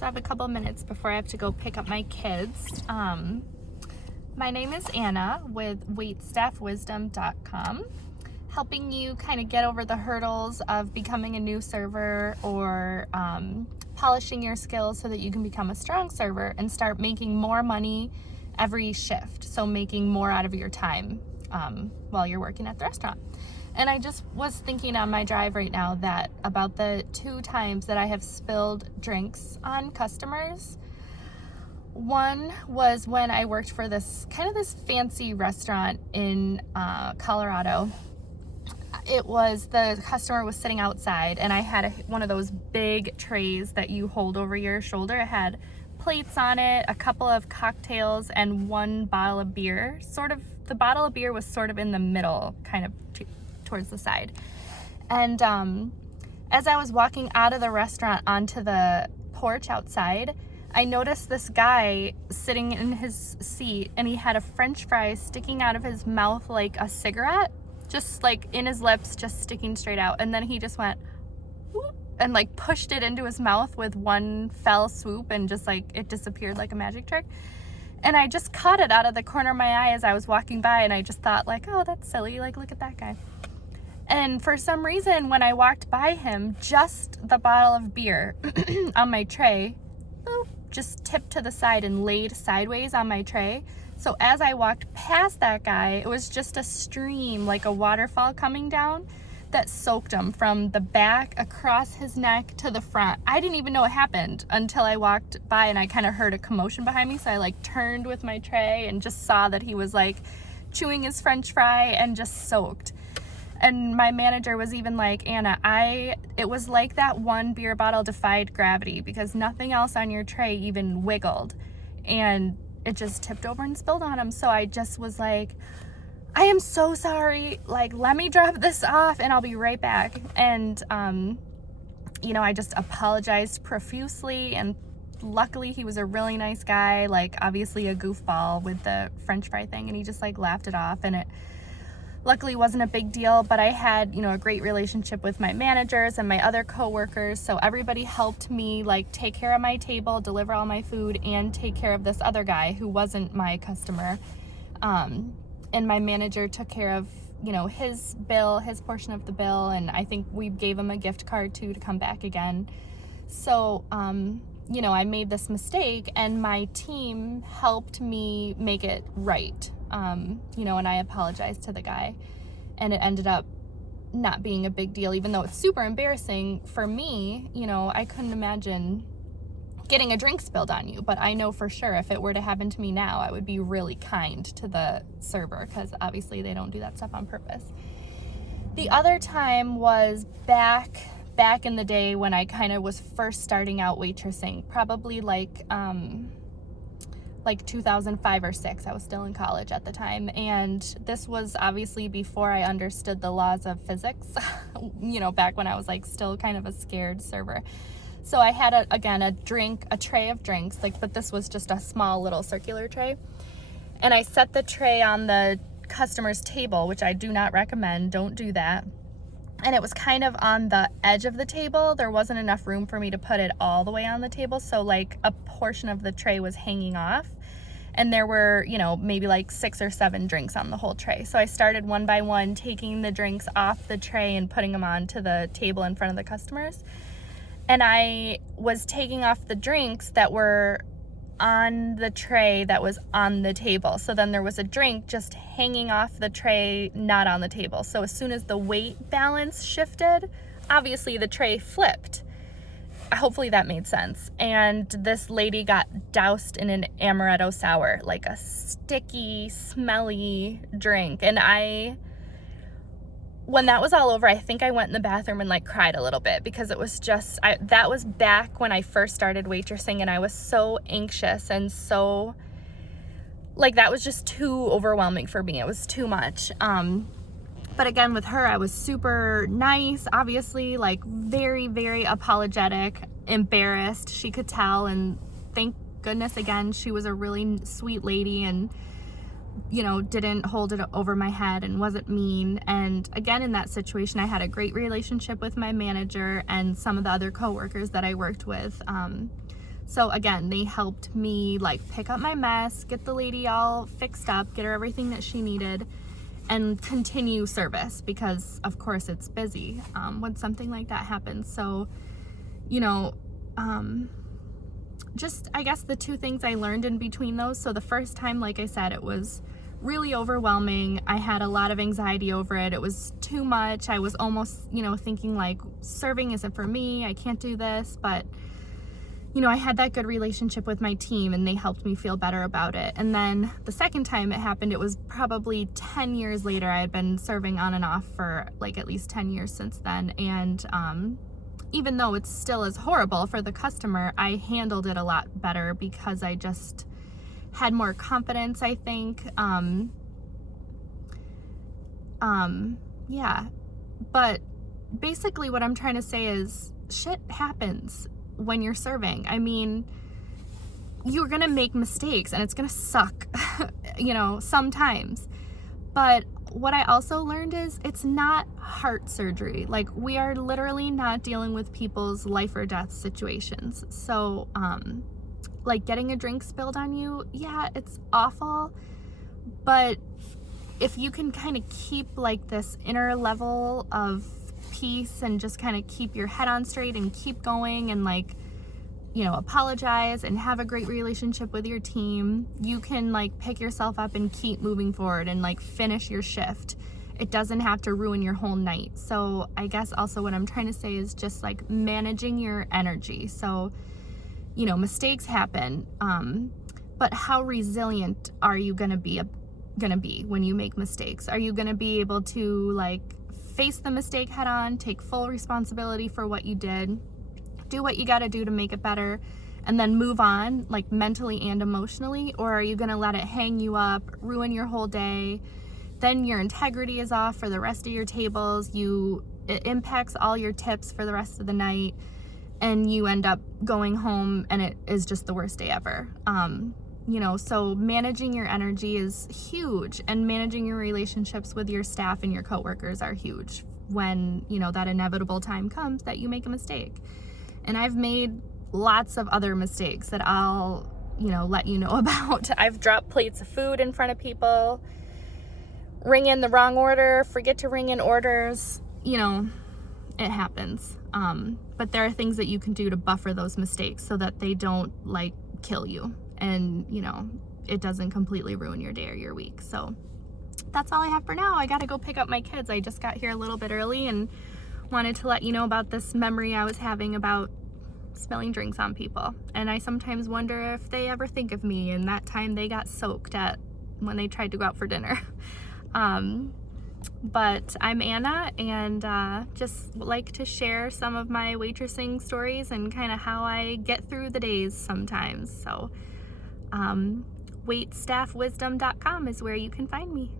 So I have a couple of minutes before I have to go pick up my kids. My name is Anna with waitstaffwisdom.com, helping you kind of get over the hurdles of becoming a new server or polishing your skills so that you can become a strong server and start making more money every shift. So making more out of your time while you're working at the restaurant. And I just was thinking on my drive right now that about the 2 times that I have spilled drinks on customers. One was when I worked for this fancy restaurant in Colorado. The customer was sitting outside, and I had one of those big trays that you hold over your shoulder. It had plates on it, a couple of cocktails, and 1 bottle of beer. The bottle of beer was sort of in the middle, kind of towards the side. And as I was walking out of the restaurant onto the porch outside, I noticed this guy sitting in his seat, and he had a French fry sticking out of his mouth like a cigarette, just like in his lips, just sticking straight out. And then he just went whoop, and like pushed it into his mouth with one fell swoop, and just like it disappeared like a magic trick. And I just caught it out of the corner of my eye as I was walking by, and I just thought like, oh, that's silly, like look at that guy. And for some reason, when I walked by him, just the bottle of beer on my tray just tipped to the side and laid sideways on my tray. So as I walked past that guy, it was just a stream, like a waterfall coming down, that soaked him from the back across his neck to the front. I didn't even know it happened until I walked by and I kind of heard a commotion behind me. So I like turned with my tray and just saw that he was like chewing his French fry and just soaked. And my manager was even like, Anna, it was like that 1 beer bottle defied gravity because nothing else on your tray even wiggled. And it just tipped over and spilled on him. So I just was like, I am so sorry. Like, let me drop this off and I'll be right back. And, I just apologized profusely. And luckily he was a really nice guy, like obviously a goofball with the French fry thing. And he just like laughed it off, and it luckily wasn't a big deal. But I had, a great relationship with my managers and my other coworkers. So everybody helped me like take care of my table, deliver all my food, and take care of this other guy who wasn't my customer. And my manager took care of, his portion of the bill. And I think we gave him a gift card too to come back again. So, I made this mistake, and my team helped me make it right. And I apologized to the guy, and it ended up not being a big deal, even though it's super embarrassing for me. I couldn't imagine getting a drink spilled on you, but I know for sure if it were to happen to me now, I would be really kind to the server, because obviously they don't do that stuff on purpose. The other time was back in the day when I kind of was first starting out waitressing, probably like 2005 or 6. I was still in college at the time, and this was obviously before I understood the laws of physics, back when I was like still kind of a scared server. So I had a tray of drinks, but this was just a small little circular tray, and I set the tray on the customer's table, which I do not recommend. Don't do that. And it was kind of on the edge of the table. There wasn't enough room for me to put it all the way on the table. So like a portion of the tray was hanging off, and there were, maybe like 6 or 7 drinks on the whole tray. So I started one by one taking the drinks off the tray and putting them onto the table in front of the customers. And I was taking off the drinks that were on the tray that was on the table. So then there was a drink just hanging off the tray, not on the table. So as soon as the weight balance shifted, obviously the tray flipped. Hopefully that made sense. And this lady got doused in an amaretto sour, like a sticky, smelly drink. And when that was all over, I think I went in the bathroom and like cried a little bit, because it was just, that was back when I first started waitressing, and I was so anxious and so like, that was just too overwhelming for me. It was too much. But again, with her, I was super nice, obviously, like very, very apologetic, embarrassed. She could tell, and thank goodness again, she was a really sweet lady, and didn't hold it over my head and wasn't mean. And again, in that situation, I had a great relationship with my manager and some of the other coworkers that I worked with. So again, they helped me like pick up my mess, get the lady all fixed up, get her everything that she needed, and continue service, because of course it's busy when something like that happens. So, you know, just, I guess the two things I learned in between those. So the first time, like I said, it was really overwhelming. I had a lot of anxiety over it. It was too much. I was almost, you know, thinking like, serving isn't for me. I can't do this. But, you know, I had that good relationship with my team and they helped me feel better about it. And then the second time it happened, it was probably 10 years later. I had been serving on and off for like at least 10 years since then. And even though it still is horrible for the customer, I handled it a lot better because I just had more confidence, I think. Yeah. But basically what I'm trying to say is shit happens when you're serving. I mean, you're gonna make mistakes and it's gonna suck, you know, sometimes. But what I also learned is it's not heart surgery. Like, we are literally not dealing with people's life or death situations. So, like getting a drink spilled on you, yeah, it's awful. But if you can kind of keep like this inner level of peace and just kind of keep your head on straight and keep going and like, you know, apologize and have a great relationship with your team, you can like pick yourself up and keep moving forward and like finish your shift. It doesn't have to ruin your whole night. So I guess also what I'm trying to say is just like managing your energy. So, you know, mistakes happen, but how resilient are you gonna be when you make mistakes? Are you gonna be able to like face the mistake head on, take full responsibility for what you did, do what you got to do to make it better, and then move on, like mentally and emotionally? Or are you going to let it hang you up, ruin your whole day? Then your integrity is off for the rest of your tables. It impacts all your tips for the rest of the night, and you end up going home and it is just the worst day ever. You know, so managing your energy is huge, and managing your relationships with your staff and your coworkers are huge when, you know, that inevitable time comes that you make a mistake. And I've made lots of other mistakes that I'll, you know, let you know about. I've dropped plates of food in front of people, ring in the wrong order, forget to ring in orders, you know, it happens. But there are things that you can do to buffer those mistakes so that they don't like kill you and, you know, it doesn't completely ruin your day or your week. So that's all I have for now. I got to go pick up my kids. I just got here a little bit early and wanted to let you know about this memory I was having about spilling drinks on people. And I sometimes wonder if they ever think of me and that time they got soaked at when they tried to go out for dinner. But I'm Anna, and just like to share some of my waitressing stories and kind of how I get through the days sometimes. So waitstaffwisdom.com is where you can find me.